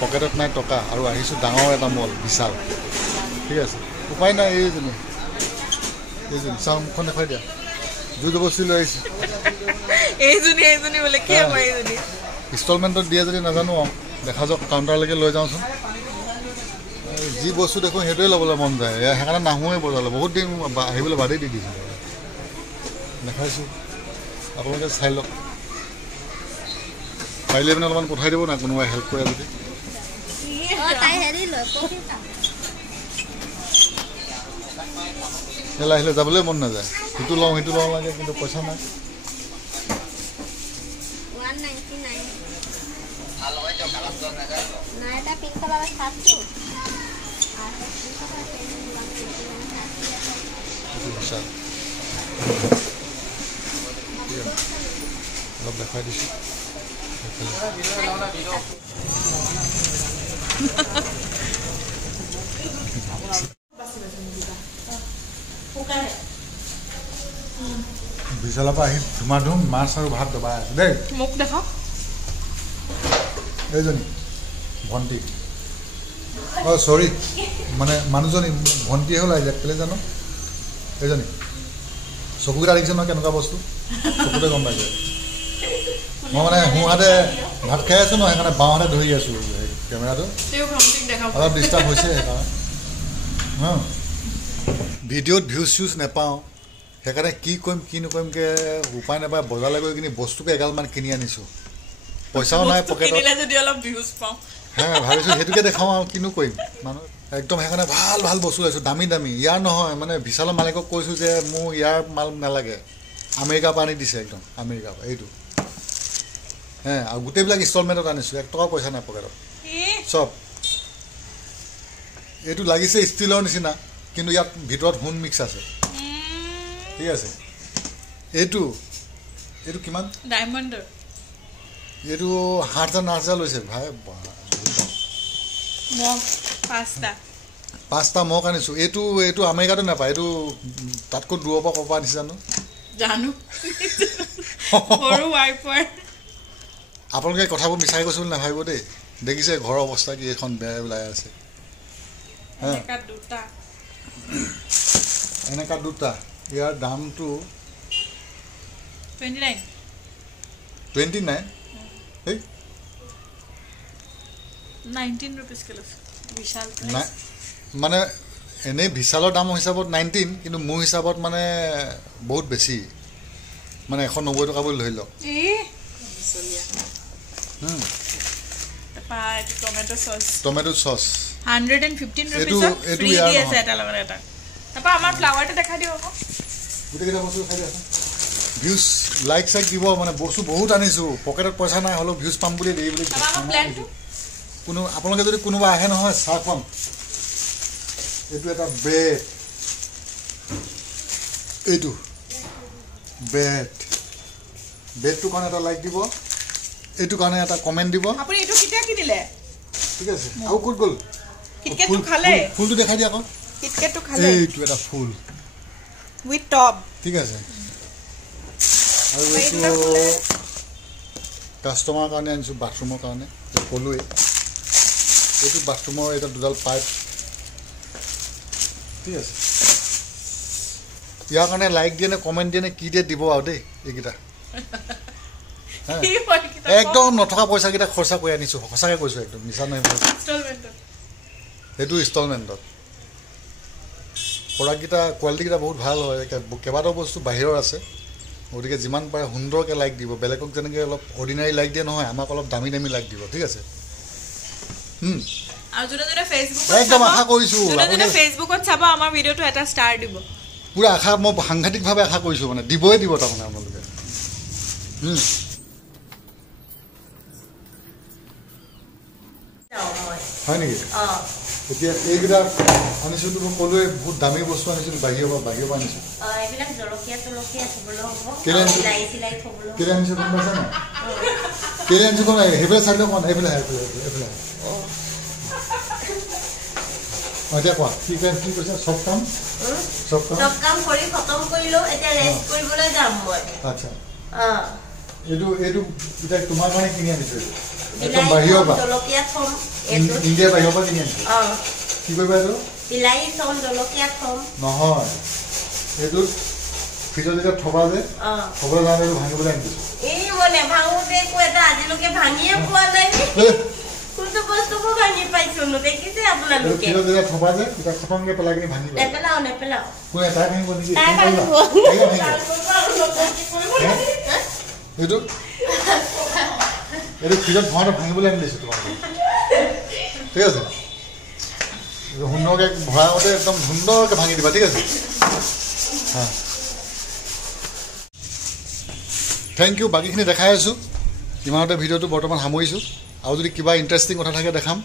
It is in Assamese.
পকেটত নাই টকা আৰু আহিছোঁ ডাঙৰ এটা মল বিশাল ঠিক আছে উপায় নাই এইজনী চাওঁ মুখখন দেখুৱাই দিয়া দুই বস্তু লৈ আহিছোঁ এইজনী বোলে কি হ'ব এইজনী ইনষ্টলমেণ্টত দিয়ে যদি নাজানো দেখা যাওক কাউণ্টাৰলৈকে লৈ যাওঁচোন যি বস্তু দেখোঁ সেইটোৱে ল'বলৈ মন যায় সেইকাৰণে নাহোঁৱেই বজাৰলৈ বহুত দিন আহিবলৈ বাদেই দি দিছোঁ দেখাইছোঁ আপোনালোকে চাই লওক পাৰিলে মানে অলপমান পঠাই দিব না কোনোবাই হেল্প কৰে যদি লাহে আহিলে যাবলৈ মন নাযায় সেইটো লওঁ লাগে কিন্তু পইচা নাই অলপ দেখাই দিছোঁ বিশালৰ পৰা আহি ধুমাধুম মাছ আৰু ভাত দবাই আছো দেই মোক দেখাওক এইজনী ভণ্টি চৰি মানে মানুহজনী ভণ্টিহে ওলাই যায় কেলৈ জানো এইজনী চকুকেইটা দেখিছে নহয় কেনেকুৱা বস্তু চকুতে গম পাইছে মই মানে সোঁহাতে ভাত খাই আছোঁ নহয় সেইকাৰণে বাওঁহাতে ধৰি আছোঁ কেমেৰাটো অলপ ডিষ্টাৰ্ব হৈছে সেইকাৰণে ভিডিঅ'ত ভিউজ চিউজ নাপাওঁ সেইকাৰণে কি কৰিম কি নকৰিমকৈ উপায় নাপায় বজাৰলৈ গৈ কিনি বস্তুকে এগালমান কিনি আনিছোঁ পইচাও নাই পকেটত ভাবিছোঁ সেইটোকে দেখাওঁ আৰু কিনো কৰিম মানুহ একদম সেইকাৰণে ভাল বস্তু লৈছোঁ দামী ইয়াৰ নহয় মানে বিশালৰ মালিকক কৈছোঁ যে মোৰ ইয়াৰ মাল নালাগে আমেৰিকাৰ পৰা আনি দিছে একদম আমেৰিকাৰ পৰা এইটো আৰু গোটেইবিলাক ইনষ্টলমেণ্টত আনিছোঁ 1 টকা পইচা নাই পকেটত চব এইটো লাগিছে ষ্টীলৰ নিচিনা কিন্তু ইয়াত ভিতৰত সোণ মিক্স আছে ঠিক আছে এইটো কিমান ডায়মণ্ডৰ এইটো 7,000 লৈছে ভাই পাঁচটা মগ আনিছোঁ এইটো আমেৰিকাতো নাপায় এইটো তাতকৈ দূৰৰ পৰা ক'ৰ পৰা আনিছে জানো আপোনালোকে কথাবোৰ মিছাই কৈছোঁ বুলি নাভাবিব দেই দেখিছে ঘৰৰ অৱস্থা কি এখন বেয়া ওলাই আছে এনেকুৱা দুটা ইয়াৰ দামটো 29 মানে এনেই বিশালৰ দাম হিচাপত 19 কিন্তু মোৰ হিচাপত মানে বহুত বেছি মানে 190 টকা বুলি ধৰি লওক টমেটো চচ 115 rupees ফ্ৰী দি আছে এটা লগত এটা তাপা আমাৰ ফ্লাৱাৰটো দেখা দিও আকৌ গোটেইটা বস্তু খাই আছে ভিউজ লাইক চাইক দিব মানে বস্তু বহুত আনিছোঁ পকেটত পইচা নাই হ'লেও ভিউজ পাম বুলি দেই বুলি কোনো আপোনালোকে যদি কোনোবা আহে নহয় চাহ খুৱাম এইটো এটা ব্ৰেড এইটো ব্ৰেডটোৰ কাৰণে এটা লাইক দিব এইটো কাৰণে এটা কমেণ্ট দিব আপুনি এইটো কিটা কিনিলে ঠিক আছে আৰু ক'ত গ'ল কিটকেটটো খালে ফুলটো দেখাই দিয়া আকৌ কিটকেটটো খালে এইটো এটা ফুল উইথ টপ ঠিক আছে আৰু এইটো কাষ্টমাৰ কাৰণে আনিছোঁ বাথৰুমৰ কাৰণে ক'লোৱেই এইটো বাথৰুমৰ এটা দুডাল পাইপ ঠিক আছে ইয়াৰ কাৰণে লাইক দিয়ে নে কমেণ্ট দিয়ে নে কি দিয়ে দিব আৰু দেই এইকেইটা একদম নথকা পইচাকেইটা খৰচা কৰি আনিছোঁ সঁচাকৈ কৈছোঁ একদম মিছা নহয় সেইটো ইনষ্টলমেণ্টত প্ৰডাক্টকেইটা কোৱালিটিকেইটা বহুত ভাল হয় কেইবাটাও বস্তু বাহিৰৰ আছে গতিকে যিমান পাৰে সুন্দৰকৈ লাইক দিব বেলেগক যেনেকৈ অলপ অৰ্ডিনাৰী লাইক দিয়ে নহয় আমাক অলপ দামী লাইক দিব ঠিক আছে একদম আশা কৰিছোঁ ফেচবুকত চাব আমাৰ ভিডিঅ'টো এটা ষ্টাৰ দিব পুৰা আশা মই সাংঘাতিকভাৱে আশা কৰিছোঁ মানে দিবই দিব তাৰমানে আপোনালোকে হয় নেকি এতিয়া এইকেইটা আনিছোঁ মই ক'লোৱে বহুত দামী বস্তু আনিছিলোঁ বাহিৰৰ পৰা আনিছোঁ কেলৈ আনিছোঁ গম পাইছা নাই কেলৈ আনিছোঁ কোন সেইফালে চাই লওক এইফালে এতিয়া কোৱা কি কৈছা চব কাম কৰি খতম কৰিলো এতিয়া ৰেষ্ট কৰিবলৈ যাম মই আচ্ছা এইটো এতিয়া তোমাৰ কাৰণে কিনি আনিছোঁ একদম বাহিৰৰ পৰা জলকীয়া থম ইণ্ডিয়াৰ বাহিৰৰ পৰা কিনি আনিছে কি কৰিবা এইটো বিলাহী থম জলকীয়া থম নহয় এইটো ফ্ৰিজত যেতিয়া থবা যে থবলৈ যাওঁতে এইটো ভাঙিবলৈ আনি দিছোঁ এই মই নেভাঙোতে একো এটা আজিলৈকে ভাঙিয়ে পোৱা নাই কোনটো বস্তু মই ভাঙি পাইছো দেখিছে আপোনালোকে ফ্ৰিজত যেতিয়া থবা যে তেতিয়া খতমকৈ পেলাই কিনি ভাঙিবা নেপেলাও কোনে তাই ভাঙিব নেকি এইটো এইটো ফ্ৰিজত ভৰাওঁতে ভাঙিবলৈ আনি দিছোঁ তোমালোকে ঠিক আছে সুন্দৰকৈ ভৰাওঁতে একদম সুন্দৰকৈ ভাঙি দিবা ঠিক আছে থেংক ইউ বাকীখিনি দেখাই আছোঁ ইমানতে ভিডিঅ'টো বৰ্তমান সামৰিছোঁ আৰু যদি কিবা ইণ্টাৰেষ্টিং কথা থাকে দেখাম